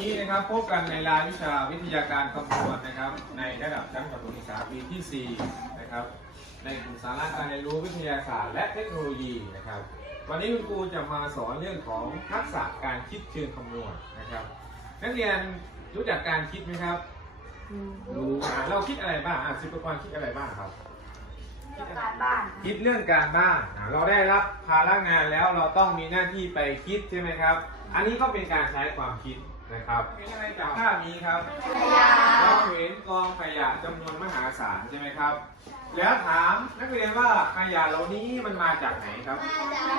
ครับวันนี้นะครับพบกันในรายวิชาวิทยาการคำนวณนะครับ ในระดับชั้นประถมศึกษาปีที่ 4 นะครับ ในกลุ่มสาระการเรียนรู้วิทยาศาสตร์และเทคโนโลยีนะครับ วันนี้คุณครูจะมาสอนเรื่องของทักษะการคิดเชิงคำนวณนะครับ นักเรียนรู้จักการคิดไหมครับรู้อะเราคิดอะไรบ้างอะสิบประกรณ์คิดอะไรบ้างครับการบ้านคิดเรื่องการบ้านอะเราได้รับภาระงานแล้วเราต้องมีหน้าที่ไปคิดใช่ไหมครับ อันนี้ก็เป็นการใช้ความคิด นะครับเป็นอะไรจากภาพนี้ครับขยะเราเห็นกองขยะจำนวนมหาศาลใช่ไหมครับ แล้วถามนักเรียนว่าขยะเหล่านี้มันมาจากไหนครับ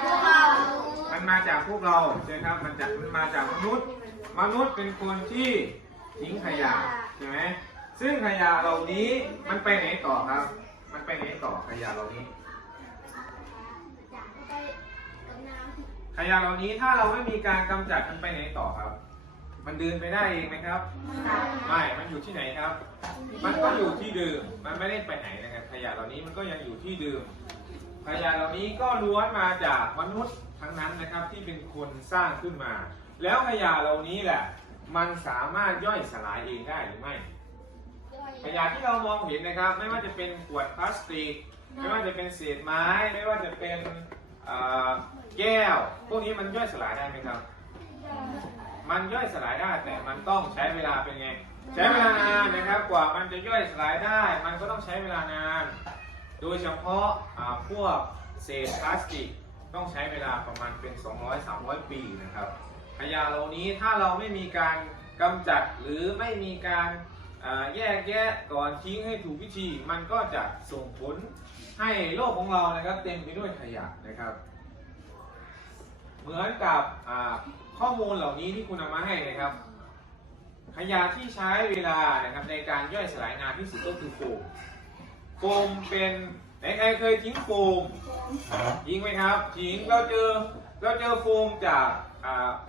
พวกเรามันมาจากพวกเราใช่ไหมครับ มันจากมันมาจากมนุษย์ มนุษย์เป็นคนที่ทิ้งขยะใช่ไหมซึ่งขยะเหล่านี้มันไปไหนต่อครับ มันไปไหนต่อขยะเหล่านี้ขยะเหล่านี้ถ้าเราไม่มีการกำจัดมันไปไหนต่อครับ มันเดินไปได้เองไหมครับ ไม่ มันอยู่ที่ไหนครับ มันก็อยู่ที่เดิม มันไม่ได้ไปไหนนะครับขยะเหล่านี้มันก็ยังอยู่ที่เดิม ขยะเหล่านี้ก็ล้วนมาจากมนุษย์ทั้งนั้นนะครับที่เป็นคนสร้างขึ้นมา แล้วขยะเหล่านี้แหละ มันสามารถย่อยสลายเองได้หรือไม่ ขยะที่เรามองเห็นนะครับ ไม่ว่าจะเป็นขวดพลาสติก ไม่ว่าจะเป็นเศษไม้ ไม่ว่าจะเป็นเอ่อแก้ว พวกนี้มันย่อยสลายได้ไหมครับ มันย่อยสลายได้แต่มันต้องใช้เวลาเป็นไง ใช้เวลานานนะครับ กว่ามันจะย่อยสลายได้ มันก็ต้องใช้เวลานาน โดยเฉพาะอ่าพวกเศษพลาสติกต้องใช้เวลาประมาณเป็น 200-300 ปีนะครับขยะเหล่านี้ถ้าเราไม่มีการกำจัดหรือไม่มีการอ่าแยกแยะก่อนทิ้งให้ถูกวิธี มันก็จะส่งผลให้โลกของเรานะครับเต็มไปด้วยขยะนะครับ เหมือนกับอ่า ข้อมูลเหล่านี้ที่คุณนำมาให้นะครับขยะที่ใช้เวลานะครับในการย่อยสลายนานที่สุดก็คือโฟมโฟมเป็นไหนใครเคยทิ้งโฟมทิ้งไหมครับทิ้งเราเจอเราเจอโฟมจาก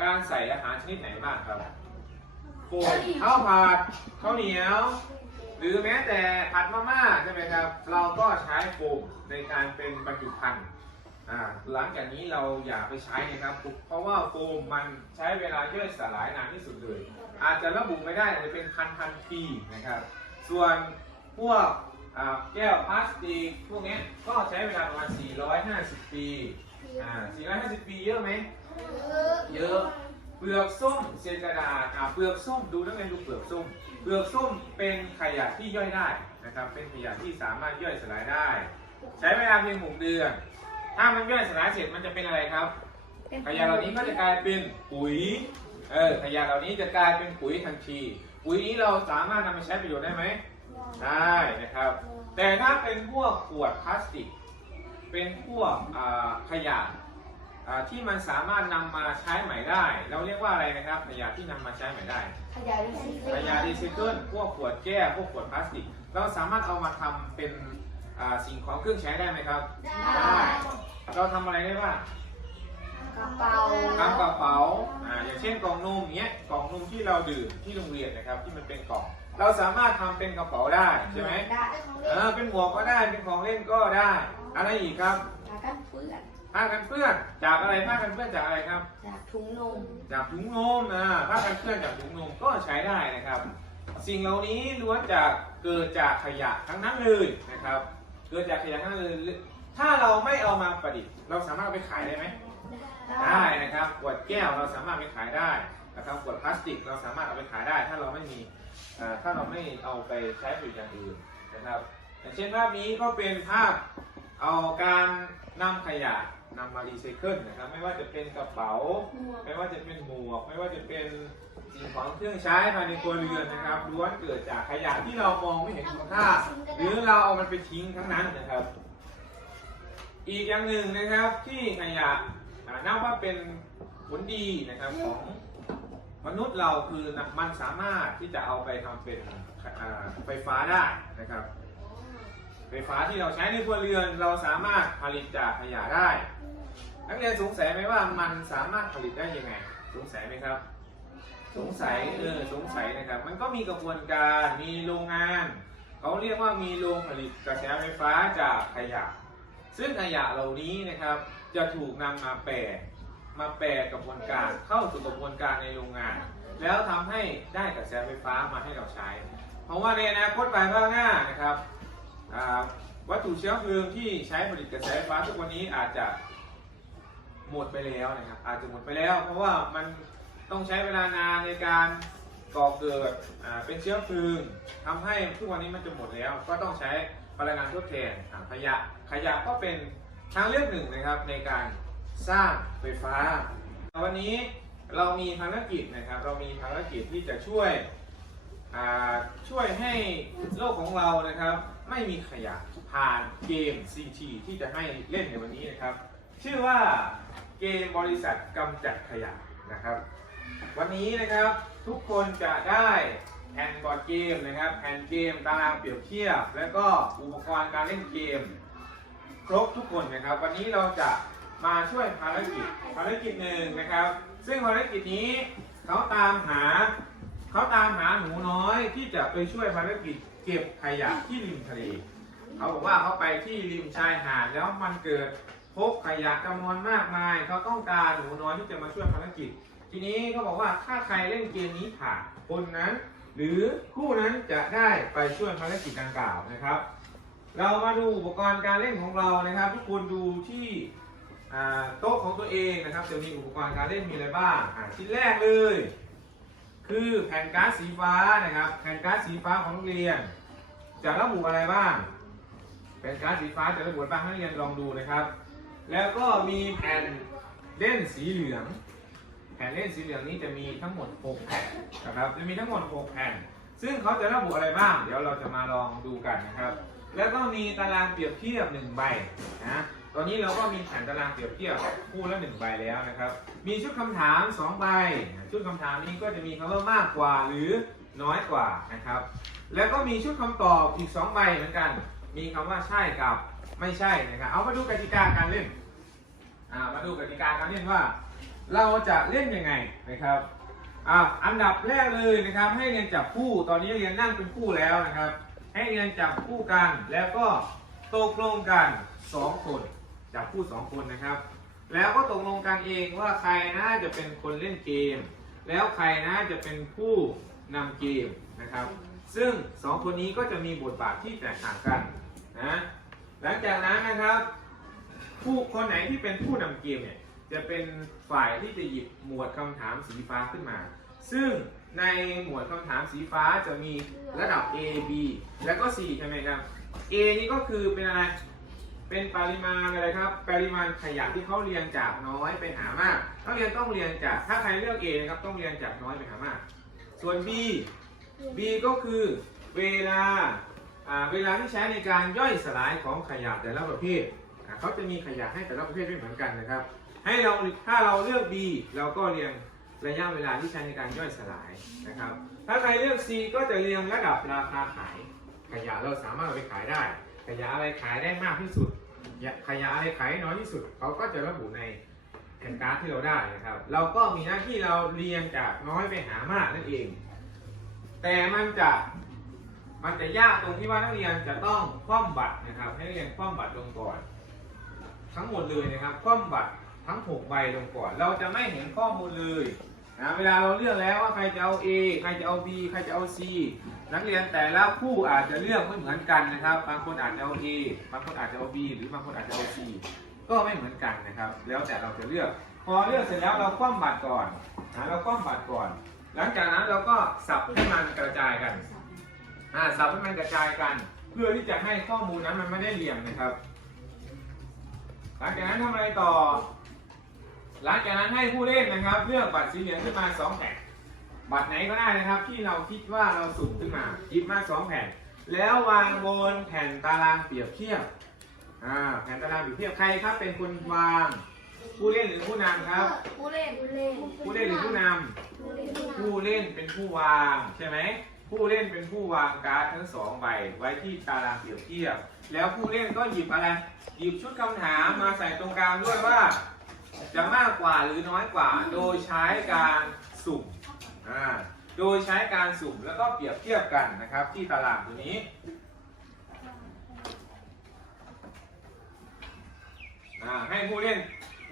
การใส่อาหารชนิดไหนบ้างครับโฟมข้าวผัดข้าวเหนียว หรือแม้แต่ผัดมาม่าใช่ไหมครับ เราก็ใช้โฟมในการเป็นบรรจุภัณฑ์ หลังจากนี้เราอย่าไปใช้นะครับ เพราะว่าโฟมมันใช้เวลาย่อยสลายนานที่สุดเลย อาจจะระบุไม่ได้อาจจะเป็นพันพันๆปีนะครับ ส่วนพวกอ่าแก้วพลาสติกพวกเนี้ยก็ใช้เวลาประมาณ 450 ปี อ่า 450 ปีเยอะไหม เยอะ เปลือกส้มเศษกระดาษ อ่า เปลือกส้มดูนักเรียนดูเปลือกส้ม เปลือกส้มเป็นขยะที่ย่อยได้นะครับ เป็นขยะที่สามารถย่อยสลายได้ ใช้เวลาเพียงหกเดือน ถ้ามันย่อยสลายเสร็จมันจะเป็นอะไรครับ ขยะเหล่านี้ก็จะกลายเป็นปุ๋ย เออ ขยะเหล่านี้จะกลายเป็นปุ๋ยทันที ปุ๋ยนี้เราสามารถนำมาใช้ประโยชน์ได้ไหม ได้นะครับ แต่ถ้าเป็นพวกขวดพลาสติก เป็นพวกอ่าขยะอ่าที่มันสามารถนำมาใช้ใหม่ได้ เราเรียกว่าอะไรนะครับ ขยะที่นำมาใช้ใหม่ได้ ขยะรีไซเคิขลยะรีไซเคิล พวกขวดแก้ว พวกขวดพลาสติก เราสามารถเอามาทำเป็น อ่าสิ่งของเครื่องใช้ได้ไหมครับ ได้ เราทำอะไรได้บ้างกระเป๋าทำกระเป๋าอ่าอย่างเช่นกล่องนมเนี้ยกล่องนมที่เราดื่มที่โรงเรียนนะครับ ที่มันเป็นกล่อง เราสามารถทำเป็นกระเป๋าได้ใช่ไหมได้เออเป็นหมวกก็ได้เป็นของเล่นก็ได้ อะไรอีกครับจากกันเปื้อนผ้ากันเปื้อนจากอะไรผ้ากันเปื้อนจากอะไรครับ จากถุงนมจากถุงนมนะผ้ากันเปื้อนจากถุงนมก็ใช้ได้นะครับ สิ่งเหล่านี้ล้วนจากเกิดจากขยะทั้งนั้นเลยนะครับ เกิดจากขยะทั้งนั้นเลยถ้าเราไม่เอามาประดิษฐ์ เราสามารถเอาไปขายได้ไหมได้นะครับขวดแก้วเราสามารถไปขายได้นะครับขวดพลาสติกเราสามารถเอาไปขายได้ ถ้าเราไม่มีเอ่อถ้าเราไม่เอาไปใช้ประโยชน์อย่างอื่นนะครับอย่างเช่นภาพนี้ก็เป็นภาพเอาการนำขยะ นำมารีไซเคิลนะครับไม่ว่าจะเป็นกระเป๋า ไม่ว่าจะเป็นหมวก ไม่ว่าจะเป็นสิ่งของเครื่องใช้ภายในครัวเรือนนะครับล้วนเกิดจากขยะที่เรามองไม่เห็นคุณค่า หรือเราเอามันไปทิ้งทั้งนั้นนะครับ อีกอย่างหนึ่งนะครับที่ขยะอ่านับว่าเป็นผลดีนะครับของมนุษย์เราคือมันสามารถที่จะเอาไปทำเป็นอ่าไฟฟ้าได้นะครับ ไฟฟ้าที่เราใช้ในครัวเรือนเราสามารถผลิตจากขยะได้ นักเรียนสงสัยไหมว่ามันสามารถผลิตได้ยังไง สงสัยไหมครับ สงสัยเออสงสัยนะครับ มันก็มีกระบวนการมีโรงงาน เขาเรียกว่ามีโรงผลิตกระแสไฟฟ้าจากขยะ ซึ่งขยะเหล่านี้นะครับ จะถูกนำมาแปรมาแปรกระบวนการเข้าสู่กระบวนการในโรงงาน แล้วทำให้ได้กระแสไฟฟ้ามาให้เราใช้ เพราะว่าในอนาคตภายภาคหน้านะครับวัตถุเชื้อเพลิงที่ใช้ผลิตกระแสไฟฟ้าทุกวันนี้อาจจะ หมดไปแล้วนะครับอาจจะหมดไปแล้ว เพราะว่ามันต้องใช้เวลานานในการก่อเกิดเป็นเชื้อเพลิงทำให้ทุกวันนี้มันจะหมดแล้ว ก็ต้องใช้พลังงานทดแทนขยะขยะก็เป็นทางเลือกหนึ่งนะครับในการสร้างไฟฟ้า วันนี้เรามีภารกิจนะครับ เรามีภารกิจที่จะช่วยช่วยให้โลกของเรานะครับ ไม่มีขยะผ่านเกม CT ที่จะให้เล่นในวันนี้นะครับ ชื่อว่า เกมบริษัทกำจัดขยะนะครับ วันนี้นะครับทุกคนจะได้แผ่นบอร์ดเกมนะครับแผ่นเกมตารางเปรียบเทียบ และก็อุปกรณ์การเล่นเกม ครบทุกคนนะครับ วันนี้เราจะมาช่วยภารกิจภารกิจหนึ่งนะครับ ซึ่งภารกิจนี้เขาตามหาเขาตามหาหนูน้อยที่จะไปช่วยภารกิจเก็บขยะที่ริมทะเลเขาบอกว่าเขาไปที่ริมชายหาดแล้วมันเกิด พบขยะจำนวนมากมาย เขาต้องการหนูน้อยที่จะมาช่วยภารกิจ ทีนี้เขาบอกว่าถ้าใครเล่นเกมนี้ผ่านคนนั้น หรือคู่นั้นจะได้ไปช่วยภารกิจดังกล่าวนะครับ เรามาดูอุปกรณ์การเล่นของเรานะครับ ทุกคนดูที่โต๊ะของตัวเองนะครับ จะมีอุปกรณ์การเล่นมีอะไรบ้างชิ้นแรกเลย คือแผ่นการ์ดสีฟ้านะครับ แผ่นการ์ดสีฟ้าของโรงเรียน จะระบุอะไรบ้าง แผ่นการ์ดสีฟ้าจะระบุบ้างให้นักเรียนลองดูนะครับ แล้วก็มีแผ่นเล่นสีเหลือง แผ่นเล่นสีเหลืองนี้จะมีทั้งหมด6แผ่นนะครับ จะมีทั้งหมด6แผ่น ซึ่งเขาจะระบุอะไรบ้าง เดี๋ยวเราจะมาลองดูกันนะครับ แล้วก็มีตารางเปรียบเทียบ1ใบนะตอนนี้เราก็มีแผ่นตารางเปรียบเทียบคู่ละ1ใบแล้วนะครับ มีชุดคำถาม2ใบ ชุดคำถามนี้ก็จะมีคำว่ามากกว่าหรือน้อยกว่านะครับ แล้วก็มีชุดคำตอบอีก2ใบเหมือนกัน มีคำว่าใช่กับ ไม่ใช่นะครับเอามาดูกติกาการเล่นอ่ามาดูกติกาการเล่นว่า เราจะเล่นยังไงนะครับอ่าอันดับแรกเลยนะครับ ให้เรียนจับคู่ตอนนี้เรียนนั่งเป็นคู่แล้วนะครับ ให้เรียนจับคู่กันแล้วก็ตกลงกันสองคนจับคู่สองคนนะครับ แล้วก็ตกลงกันเองว่าใครนะจะเป็นคนเล่นเกม แล้วใครนะจะเป็นผู้นำเกมนะครับ ซึ่งสองคนนี้ก็จะมีบทบาทที่แตกต่างกันนะ หลังจากนั้นนะครับ ผู้คนไหนที่เป็นผู้นำเกมเนี่ยจะเป็นฝ่ายที่จะหยิบหมวดคำถามสีฟ้าขึ้นมา ซึ่งในหมวดคำถามสีฟ้าจะมีระดับ A B แล้วก็ C ใช่ไหมครับ A นี่ก็คือเป็นอะไร เป็นปริมาณอะไรครับ ปริมาณขยะที่เขาเรียงจากน้อยไปหามากนักเรียนต้องเรียงจาก ถ้าใครเลือก A นะครับต้องเรียงจากน้อยไปหามาก ส่วน B B ก็คือเวลาอ่า เวลาที่ใช้ในการย่อยสลายของขยะแต่ละประเภทเขาจะมีขยะให้แต่ละประเภทไม่เหมือนกันนะครับ ให้เราถ้าเราเลือก B เราก็เรียงระยะเวลาที่ใช้ในการย่อยสลายนะครับ ถ้าใครเลือก C ก็จะเรียงระดับราคาขาย ขยะเราสามารถเอาไปขายได้ ขยะอะไรขายได้มากที่สุด ขยะอะไรขายน้อยที่สุด เขาก็จะระบุในแผ่นการ์ดที่เราได้นะครับ เราก็มีหน้าที่เราเรียงจากน้อยไปหามากนั่นเอง แต่มันจะ มันจะยากตรงที่ว่านักเรียนจะต้องคว่ำบัตรนะครับ ให้นักเรียนคว่ำบัตรลงก่อน ทั้งหมดเลยนะครับคว่ำบัตรทั้ง6ใบลงก่อน เราจะไม่เห็นข้อมูลเลยนะเวลาเราเลือกแล้วว่าใครจะเอา A ใครจะเอา B ใครจะเอา C นักเรียนแต่ละผู้อาจจะเลือกไม่เหมือนกันนะครับ บางคนอาจจะเอา A บางคนอาจจะเอา B หรือบางคนอาจจะเอา C ก็ไม่เหมือนกันนะครับ แล้วแต่เราจะเลือก พอเลือกเสร็จแล้วเราคว่ำบัตรก่อนนะเราคว่ำบัตรก่อน หลังจากนั้นเราก็สับให้มันกระจายกัน อ่าสับให้มันกระจายกัน เพื่อที่จะให้ข้อมูลนั้นมันไม่ได้เรียงนะครับ หลังจากนั้นทำอะไรต่อ หลังจากนั้นให้ผู้เล่นนะครับ เลือกบัตรสีเหลืองขึ้นมาสองแผ่นบัตรไหนก็ได้นะครับ ที่เราคิดว่าเราสุ่มขึ้นมาหยิบมาสองแผ่นแล้ววางบนแผ่นตารางเปรียบเทียบอ่าแผ่นตารางเปรียบเทียบใครครับเป็นคนวาง ผู้เล่นหรือผู้นำครับ ผู้เล่นผู้เล่นผู้เล่นหรือผู้นำผู้เล่นเป็นผู้วางใช่ไหม ผู้เล่นเป็นผู้วางการ์ดทั้งสองใบไว้ที่ตารางเปรียบเทียบ แล้วผู้เล่นก็หยิบอะไร หยิบชุดคำถามมาใส่ตรงกลางด้วยว่า จะมากกว่าหรือน้อยกว่า โดยใช้การสุ่มอ่าโดยใช้การสุ่มแล้วก็เปรียบเทียบกันนะครับ ที่ตารางตัวนี้อ่าให้ผู้เล่น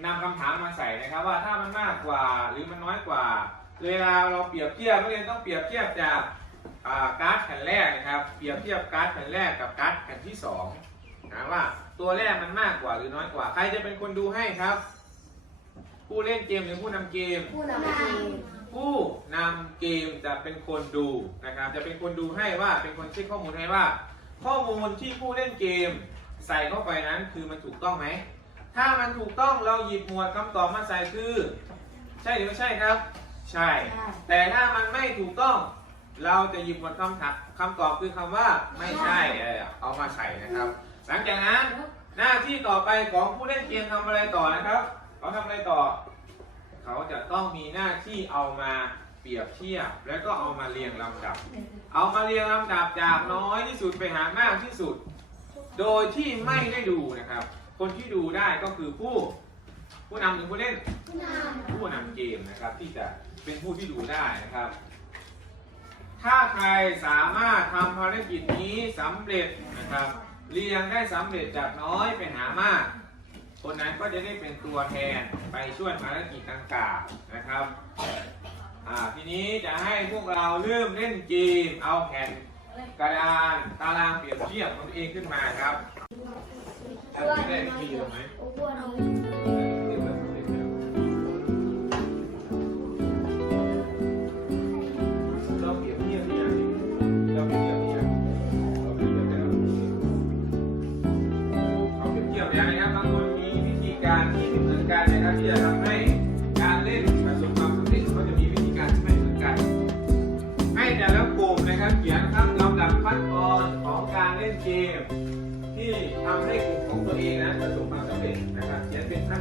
นำคำถามมาใส่นะครับว่าถ้ามันมากกว่าหรือมันน้อยกว่า เวลาเราเปรียบเทียบนักเรียนต้องเปรียบเทียบจาก การ์ดแผ่นแรกนะครับเปรียบเทียบการ์ดแผ่นแรกกับการ์ดแผ่นที่สองนะว่าตัวแรกมันมากกว่าหรือน้อยกว่า ใครจะเป็นคนดูให้ครับ ผู้เล่นเกมหรือผู้นำเกม ผู้นำทีมผู้นำเกมจะเป็นคนดูนะครับ จะเป็นคนดูให้ว่าเป็นคนเช็คข้อมูลให้ว่า ข้อมูลที่ผู้เล่นเกม ใส่เข้าไปนั้นคือมันถูกต้องไหม ถ้ามันถูกต้องเราหยิบหมวดคำตอบมาใส่คือ ใช่หรือไม่ใช่ครับ ใช่ใช่แต่ถ้ามันไม่ถูกต้อง เราจะหยิบหมวดคำถามคำตอบคือคำว่าไม่ใช่เออเอามาใส่นะครับ หลังจากนั้นหน้าที่ต่อไปของผู้เล่นเกมทำอะไรต่อนะครับเขาทำอะไรต่อ เขาจะต้องมีหน้าที่เอามาเปรียบเทียบ แล้วก็เอามาเรียงลำดับ เอามาเรียงลำดับจากน้อยที่สุดไปหามากที่สุด โดยที่ไม่ได้ดูนะครับ คนที่ดูได้ก็คือผู้ ผู้นำหรือผู้เล่น ผู้นำเกมนะครับที่จะเป็นผู้ที่ดูได้นะครับ ถ้าใครสามารถทำภารกิจนี้สำเร็จนะครับ เรียงได้สำเร็จจากน้อยไปหามาก คนนั้นก็จะได้เป็นตัวแทนไปช่วยภารกิจต่างๆนะครับอ่าทีนี้จะให้พวกเราเริ่มเล่นเกมเอาแผ่นกระดานตารางเปรียบเทียบของตัวเองขึ้นมาครับจะได้วิธีหรือไหม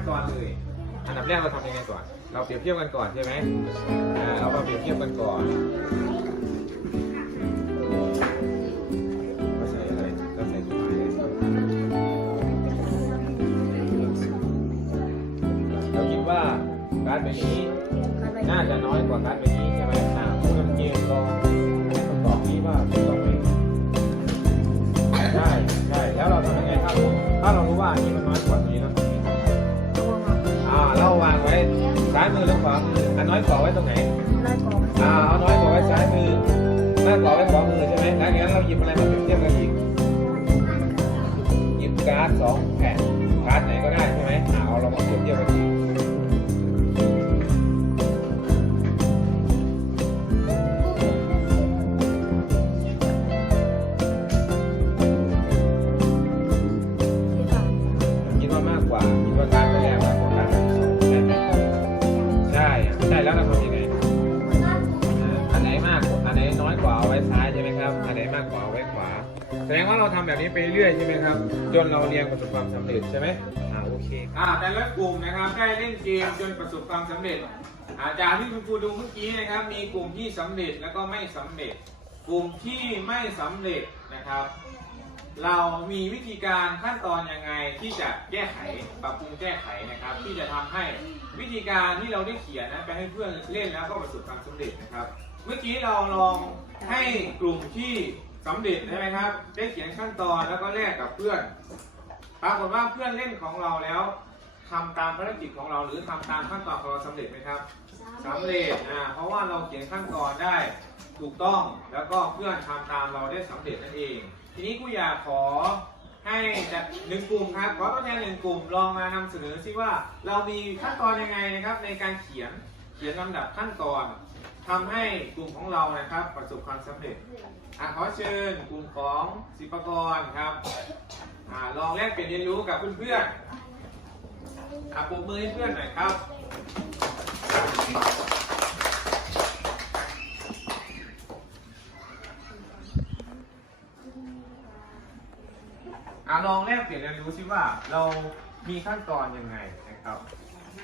นตอนเลย อันดับแรกเราทำยังไงก่อน เราเปรียบเทียบกันก่อนใช่ไหมอ่าเรามาเปรียบเทียบกันก่อนก็ใส่อะไรก็ใส่สุดท้ายเราคิดว่าการ์ดใบนี้น่าจะน้อยกว่าการ์ดใบนี้ แบบนี้ไปเรื่อยใช่ไหมครับ จนเราเรียนประสบความสำเร็จใช่ไหมอ่าโอเคอ่าแต่ละกลุ่มนะครับได้เล่นเกมจนประสบความสำเร็จ อาจารย์ที่คุณครูดูเมื่อกี้นะครับ มีกลุ่มที่สำเร็จแล้วก็ไม่สำเร็จ กลุ่มที่ไม่สำเร็จนะครับ เรามีวิธีการขั้นตอนยังไงที่จะแก้ไขปรับปรุงแก้ไขนะครับ ที่จะทำให้วิธีการที่เราได้เขียนนะไปให้เพื่อนเล่นแล้วก็ประสบความสำเร็จนะครับ เมื่อกี้เราลองให้กลุ่มที่ สำเร็จใช่ไหมครับ ได้เขียนขั้นตอนแล้วก็แลกกับเพื่อน ปรากฏว่าเพื่อนเล่นของเราแล้วทำตามภารกิจของเราหรือทำตามขั้นตอนของเราสำเร็จไหมครับสำเร็จอ่าเพราะว่าเราเขียนขั้นตอนได้ถูกต้องแล้วก็เพื่อนทำตามเราได้สำเร็จนั่นเอง ทีนี้กูอยากขอให้จากหนึ่งกลุ่มครับขอตัวแทนหนึ่งกลุ่มลองมานำเสนอซิว่าเรามีขั้นตอนยังไงนะครับในการเขียนเขียนลำดับขั้นตอน ทำให้กลุ่มของเรานะครับประสบความสำเร็จอะขอเชิญกลุ่มของศิปกรครับอ่าลองแลกเปลี่ยนเรียนรู้กับเพื่อนๆอะปรบมือให้เพื่อนหน่อยครับ อะลองแลกเปลี่ยนเรียนรู้ซิว่าเรามีขั้นตอนยังไงนะครับ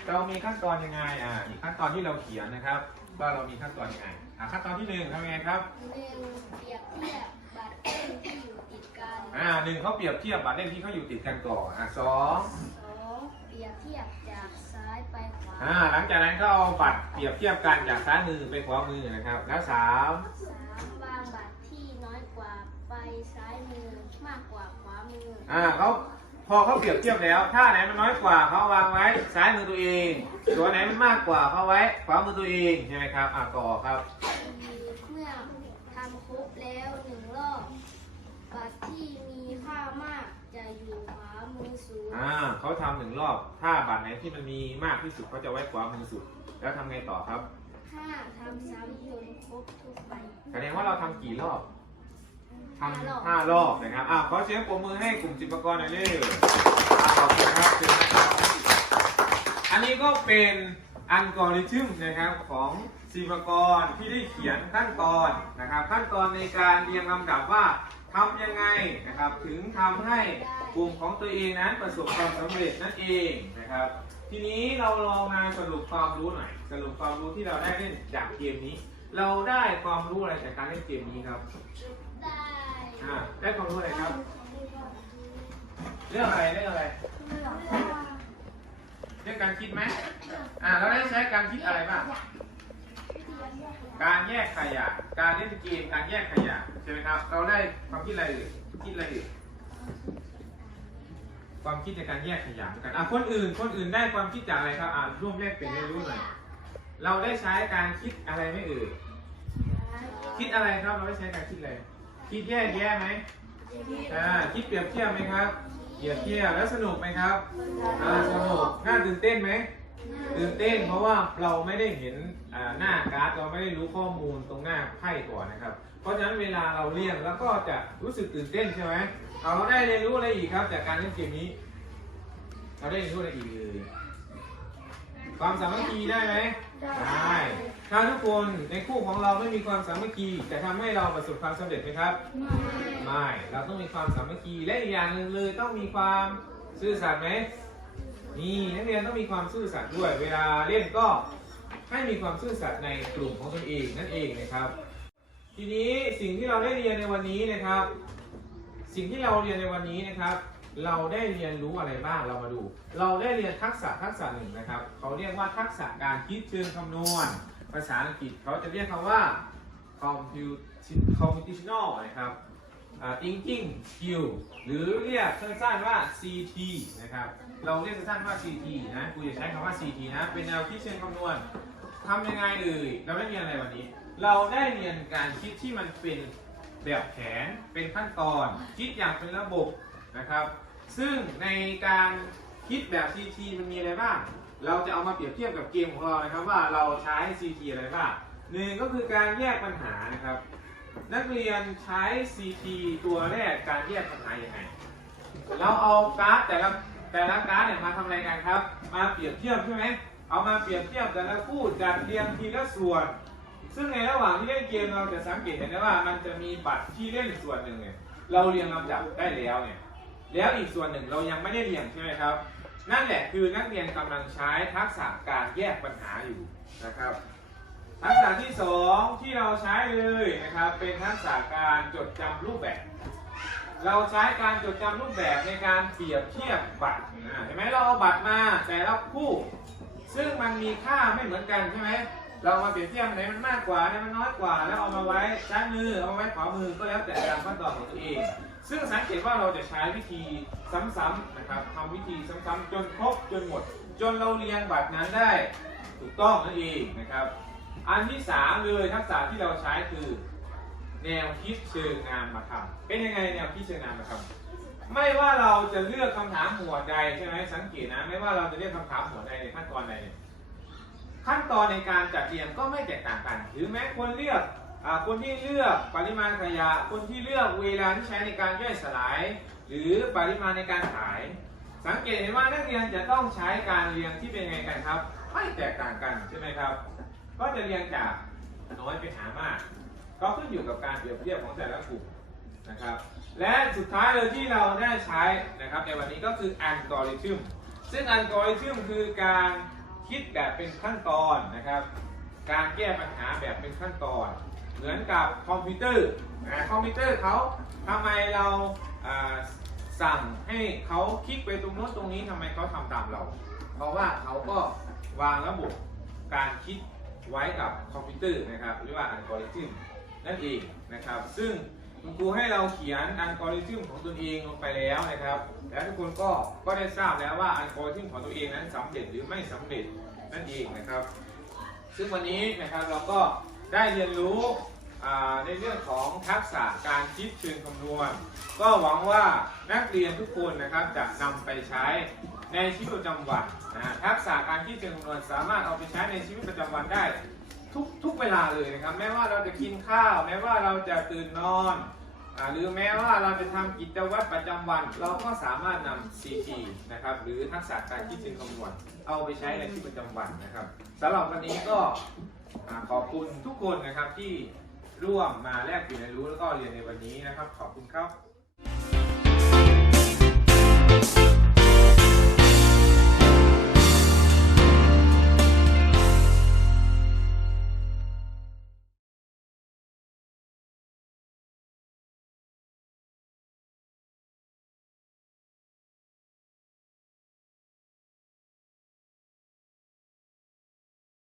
เรามีขั้นตอนยังไงอ่าอีขั้นตอนที่เราเขียนนะครับ ว่าเรามีขั้นตอนยังไงอะขั้นตอนที่หนึ่งทำยังไงครับ หนึ่งเปรียบเทียบบัตรเล่นที่อยู่ติดกันอ่าหนึ่งเขาเปรียบเทียบบัตรเล่มที่เขาอยู่ติดกันก่อนอะสองสองเปรียบเทียบจากซ้ายไปขวาอ่าหลังจากนั้นก็เอาบัตรเปรียบเทียบกันจากซ้ายมือไปขวามือนะครับ แล้วสามสามวางบัตรที่น้อยกว่าไปซ้ายมือมากกว่าขวามืออ่าเขา พอเขาเปรียบเทียบแล้วถ้าไหนมันน้อยกว่าเขาวางไว้ซ้ายมือตัวเอง ตัวไหนมันมากกว่าเขาไว้ขวามือตัวเองใช่ไหมครับอะต่อครับเมื่อทำครบแล้วหนึ่งรอบบัตรที่มีค่ามากจะอยู่ขวามือสูงอ่าเขาทำหนึ่งรอบถ้าบัตรไหนที่มันมีมากที่สุดเขาจะไว้ขวามือสุด แล้วทำไงต่อครับห้าทำซ้ำจนครบทุกใบแสดงว่าเราทำกี่รอบ ทห้ารอบำห้ารอบนะครับอ่าขอเสียงปรบมือให้กลุ่มศิปกรหน่อยเร็วอ่าขอบคุณครับเชิญนะครับอันนี้ก็เป็นอัลกอริทึมนะครับของศิลปกรที่ได้เขียนขั้นตอนนะครับ ขั้นตอนในการเรียงลำดับว่าทำยังไงนะครับ ถึงทำให้กลุ่มของตัวเองนั้นประสบความสำเร็จนั่นเองนะครับ ทีนี้เราลองมาสรุปความรู้หน่อยสรุปความรู้ที่เราได้เล่นจากเกมนี้ เราได้ความรู้อะไรจากการเล่นเกมนี้ครับ อ่าได้ความรู้อะไรครับ เรื่องอะไรเรื่องอะไร เรื่องการคิดไหมอ่าเราได้ใช้การคิดอะไรบ้าง การแยกขยะ การเล่นเกม การแยกขยะใช่ไหมครับ เราได้ความคิดอะไรอื่นคิดอะไรอื่นความคิดในการแยกขยะเหมือนกันอะคนอื่น คนอื่นได้ความคิดจากอะไรครับ อ่าร่วมแลกเปลี่ยนเรียนรู้หน่อย เราได้ใช้การคิดอะไรไหม่เอ่ยคิดอะไรครับ เราได้ใช้การคิดอะไร คิดแยกแยะไหมอ่าคิดเปรียบเทียบไหมครับ เปรียบเทียบแล้วสนุกไหมครับอ่าสนุกน่าตื่นเต้นไหมตื่นเต้นเพราะว่าเราไม่ได้เห็นอ่าหน้าการ์ดเราไม่ได้รู้ข้อมูลตรงหน้าไพ่ก่อนนะครับ เพราะฉะนั้นเวลาเราเรียนแล้วก็จะรู้สึกตื่นเต้นใช่ไหมเราได้เรียนรู้อะไรอีกครับ จากการเล่นเกมนี้ เราได้เรียนรู้อะไรอีกเลย ความสามัคคีได้ไหมได้ถ้าทุกคนในคู่ของเราไม่มีความสามัคคีจะทำให้เราประสบความสำเร็จไหมครับ ไม่ เราต้องมีความสามัคคีและอีกอย่างหนึ่งเลยต้องมีความซื่อสัตย์ไหมนี่นักเรียนต้องมีความซื่อสัตย์ด้วย เวลาเล่นก็ให้มีความซื่อสัตย์ในกลุ่มของตนเองนั่นเองนะครับ ทีนี้สิ่งที่เราได้เรียนในวันนี้นะครับ สิ่งที่เราเรียนในวันนี้นะครับ เราได้เรียนรู้อะไรบ้างเรามาดู เราได้เรียนทักษะทักษะหนึ่งนะครับ เขาเรียกว่าทักษะการคิดเชิงคำนวณ ภาษาอังกฤษเขาจะเรียกคำว่า computational นะครับ thinking skill หรือเรียกสั้นๆว่า CT นะครับ เราเรียกสั้นๆว่า CT นะครูจะใช้คำว่า CT นะ เป็นแนวคิดเชิงคำนวณทำยังไงเอ่ยเราได้เรียนอะไรวันนี้ เราได้เรียนการคิดที่มันเป็นแบบแผนเป็นขั้นตอน คิดอย่างเป็นระบบนะครับ ซึ่งในการคิดแบบ CT มันมีอะไรบ้าง เราจะเอามาเปรียบเทียบกับเกมของเรานะครับว่าเราใช้ CT อะไรบ้างหนึ่งก็คือการแยกปัญหานะครับ นักเรียนใช้ CT ตัวแรกการแยกปัญหาอย่างไรเราเอาการ์ดแต่ละแต่ละการ์ดเนี่ยมาทำอะไรกันครับ มาเปรียบเทียบใช่ไหมเอามาเปรียบเทียบแต่ละคู่จัดเรียงทีละส่วน ซึ่งในระหว่างที่เล่นเกมเราจะสังเกตเห็นได้ว่ามันจะมีบัตรที่เล่นส่วนหนึ่งเนี่ยเราเรียงลำดับได้แล้วเนี่ย แล้วอีกส่วนหนึ่งเรายังไม่ได้เรียงใช่ไหมครับ นั่นแหละคือนักเรียนกำลังใช้ทักษะการแยกปัญหาอยู่นะครับ ทักษะที่สองที่เราใช้เลยนะครับ เป็นทักษะการจดจำรูปแบบ เราใช้การจดจำรูปแบบในการเปรียบเทียบบัตรเห็นไหมเราเอาบัตรมาแต่ละคู่ ซึ่งมันมีค่าไม่เหมือนกันใช่ไหมเรามาเปรียบเทียบไหนมันมากกว่าไหนมันน้อยกว่า แล้วเอามาไว้ซ้ายมือเอามาไว้ขวามือก็แล้วแต่ตามขั้นตอนของตัวเอง ซึ่งสังเกตว่าเราจะใช้วิธีซ้ำๆนะครับทำวิธีซ้ำๆจนครบจนหมด จนเราเรียงบัตรนั้นได้ถูกต้องนั่นเองนะครับ อันที่สามเลยทักษะที่เราใช้คือ แนวคิดเชิงงานมาทำเป็นยังไงแนวคิดเชิงงานมาทำไม่ว่าเราจะเลือกคำถามหมวดใดใช่ไหมสังเกตนะ ไม่ว่าเราจะเลือกคำถามหมวดใดในขั้นตอนใดขั้นตอนในการจัดเรียงก็ไม่แตกต่างกันหรือแม้คนเลือก คนที่เลือกปริมาณขยะ คนที่เลือกเวลาที่ใช้ในการย่อยสลาย หรือปริมาณในการขาย สังเกตเห็นว่านักเรียนจะต้องใช้การเรียงที่เป็นไงกันครับ ไม่แตกต่างกันใช่ไหมครับ ก็จะเรียงจากน้อยไปหามาก ก็ขึ้นอยู่กับการเปรียบเทียบของแต่ละกลุ่มนะครับ และสุดท้ายเลยที่เราได้ใช้นะครับในวันนี้ก็คืออัลกอริทึมซึ่งอัลกอริทึมคือการคิดแบบเป็นขั้นตอนนะครับ การแก้ปัญหาแบบเป็นขั้นตอน เหมือนกับคอมพิวเตอร์นะคอมพิวเตอร์เขาทำไมเราสั่งให้เขาคลิกไปตรงโน้นตรงนี้ทำไมเขาทำตามเรา เพราะว่าเขาก็วางระบบการคิดไว้กับคอมพิวเตอร์นะครับหรือว่าอัลกอริทึมนั่นเองนะครับ ซึ่งคุณครูให้เราเขียนอัลกอริทึมของตนเองลงไปแล้วนะครับ แล้วทุกคนก็ก็ได้ทราบแล้วว่าอัลกอริทึมของตัวเองนั้นสำเร็จหรือไม่สำเร็จนั่นเองนะครับ ซึ่งวันนี้นะครับเราก็ ได้เรียนรู้ในเรื่องของทักษะการคิดเชิงคำนวณ ก็หวังว่านักเรียนทุกคนนะครับจะนำไปใช้ในชีวิตประจำวันนะทักษะการคิดเชิงคำนวณสามารถเอาไปใช้ในชีวิตประจำวันได้ทุกทุกเวลาเลยนะครับ แม้ว่าเราจะกินข้าว แม้ว่าเราจะตื่นนอนอหรือแม้ว่าเราจะทำกิจวัตรประจำวัน เราก็สามารถนำ CT นะครับหรือทักษะการคิดเชิงคำนวณเอาไปใช้ในชีวิตประจำวันนะครับสำหรับวันนี้ก็ ขอบคุณทุกคนนะครับที่ร่วมมาแลกเปลี่ยนเรียนรู้แล้วก็เรียนในวันนี้นะครับ ขอบคุณครับ